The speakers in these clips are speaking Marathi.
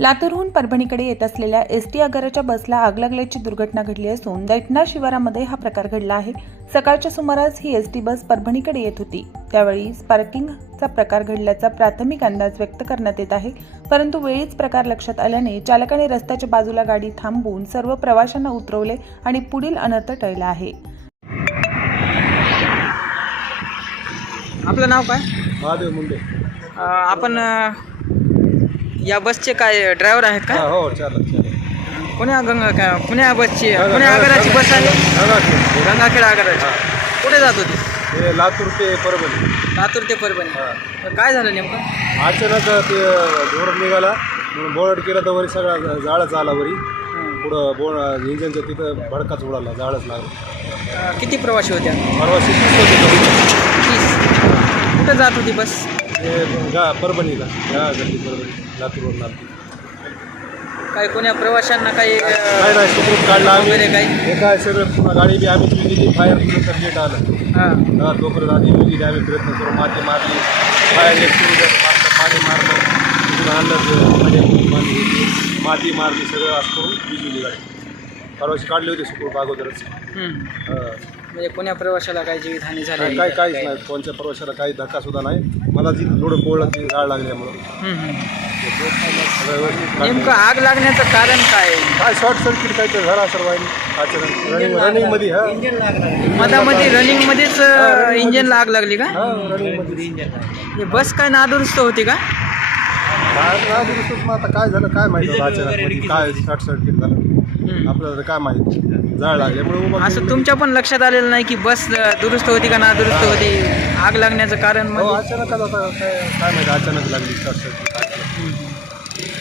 लातूरहून परभणीकडे येत असलेल्या एस टी आगाराच्या बसला आग लागल्याची दुर्घटना घडली असून दैठणा शिवारामध्ये हा प्रकार घडला आहे. सकाळच्या सुमारास ही एस टी बस परभणीकडे येत होती. त्यावेळी स्पार्किंगचा प्रकार घडल्याचा प्राथमिक अंदाज व्यक्त करण्यात येत आहे. परंतु वेळीच प्रकार लक्षात आल्याने चालकाने रस्त्याच्या बाजूला गाडी थांबवून सर्व प्रवाशांना उतरवले आणि पुढील अनर्थ टळला आहे. आपलं नाव काय? महादेव मुंडे. आपण या बसचे काय ड्रायव्हर आहेत का? हो चालत पुण्या गंगा का पुण्या बसची पुण्या आगाराची बस आहे? गंगाखेड. आगाराची. कुठे जात होती? हे लातूर ते परभणी. लातूर ते परभणी. काय झालं नेमकं? अचानक ते जोर निघाला. म्हणून बोर्ड केलं तर वरी सगळा जाळच आला वरी. पुढं बोर्ड इंजनचं तिथं भडकाच उडाला जाळच लागलं. अ, किती प्रवासी होत्या? परवा शिकूच होते तीस. कुठे जात होती बस? गा परभणीला गा गल्ली परभणी लातूरवर लातूर काय कोण्या प्रवाशांना काही काय नाही सुखरूप काढला आम्ही. वगैरे काही? हे काय सगळं पुन्हा गाडी बी आम्ही तुम्ही गेली फायर तर लेट आलं. हा. हा तोपर्यंत आधी गेली आम्ही प्रयत्न करू माती मारली. फायर मारलं पाणी मारलं. तिथून आणलं म्हणजे मारली माती मारली सगळं असं करून विजली गाडी. परवाशी काढली होती सुखरूप अगोदरच. हा. म्हणजे कोण्या प्रवाशाला काही जीवितहानी झाली काय काहीच नाही. कोणत्या प्रवाशाला काही धक्का सुद्धा नाही. मला जी थोडं कोळलं ती गाळ लागल्यामुळं काढलं. नेमकं आग लागण्याचं कारण काय काय शॉर्ट सर्किट काय तर झाला सर्वांनी अचानक रनिंग रनिंगमध्ये हा. मधामध्ये रनिंग मध्येच इंजिनला आग लागली का? बस काय नादुरुस्त होती का? काय नादुरुस्तच मग आता काय झालं काय माहिती होतं अचानक काय शॉर्ट सर्किट झालं. आपल्याला तर काय माहिती? जाळ लागल्यामुळे मग असं तुमच्या पण लक्षात आलेलं नाही की बस दुरुस्त होती का ना दुरुस्त होती? आग लागण्याचं कारण हो म्हणजे? अचानकच आता काय काय माहिती अचानक लागली शॉर्ट सर्किट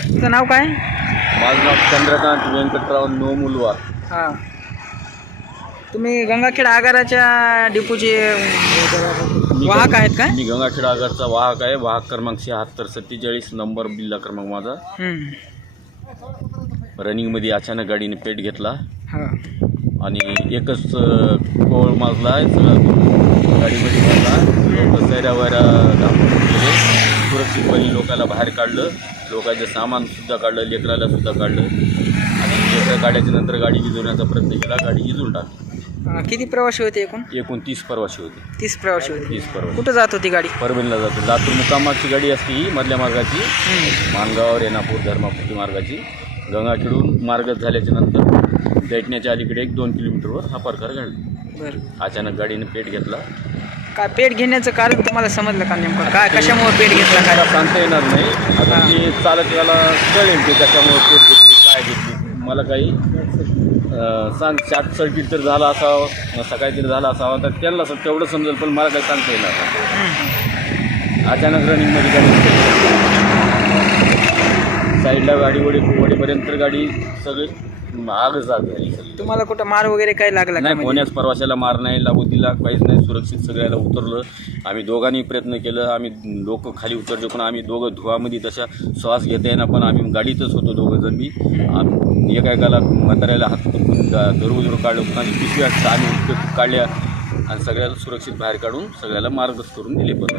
तुझं नाव काय? माझं नाव चंद्रकांत व्यंकटराव नोमुलवा हां. तुम्ही गंगाखेड आगाराच्या डिपोचे वाहक आहेत काय? मी गंगाखेड आगारचा वाहक आहे. वाहक क्रमांक शहात्तर सत्तेचाळीस नंबर बिल्ला क्रमांक माझा. रनिंगमध्ये अचानक गाडीने पेट घेतला. हां. आणि एकच कोळ माजला आहे. सगळा गाडीमध्ये सैऱ्या वैऱ्या गेले सुरक्षितपणे लोकांना बाहेर काढलं. लोकांचं सामानसुद्धा काढलं. लेकराला सुद्धा काढलं. आणि लेकरं काढल्याच्या नंतर गाडी विजवण्याचा प्रयत्न केला. गाडी विजून टाकली. अ, किती प्रवासी होते एकूण? एकूण तीस प्रवासी होते. तीस प्रवासी होते. तीस प्रवासी कुठं जात होती गाडी? परभणीला जातो लातूर मुकामाची गाडी असते ही मधल्या मार्गाची. हम्म. मानगाव रेणापूर धर्मापुरी मार्गाची. गंगाखेडून मार्ग झाल्याच्यानंतर दैठण्याच्या अलीकडे एक दोन किलोमीटरवर हा प्रकार घडला. बरं. अचानक गाडीने पेट घेतला. काय पेट घेण्याचं कारण तुम्हाला समजलं का नेमकं? काय कशामुळे पेट घेतला मला काय? सांगता येणार नाही. आता. ते चालक याला कळेल की कशामुळे पेट घेतली काय घेतली. मला काही सांग शॉर्ट सर्किट तर झाला असावं असं काहीतरी झालं असावं तर त्यांना सम- तेवढं समजेल पण मला काही सांगता हम्म. अचानक रनिंगमध्ये गाडी साईडला गाडी वडी वडीपर्यंत गाडी सगळी आग झाली सगळी तुम्हाला कुठं मार वगैरे काही लागला का नाही म्हणजे? कोण्याच प्रवाशाला मार नाही लागू दिला काहीच नाही सुरक्षित सगळ्याला उतरलं. आम्ही दोघांनी प्रयत्न केलं आम्ही लोक खाली उतरले पण आम्ही दोघं धुवामध्ये तशा श्वास घेता येईना पण आम्ही गाडीतच होतो दोघं जण मी आम- एकाएकाला म्हाताऱ्याला हात धरून धरून काढलं कोणाची पिशवी असतं आम्ही काढल्या आणि सगळ्याला सुरक्षित बाहेर काढून सगळ्याला मार्गच करून दिले पण.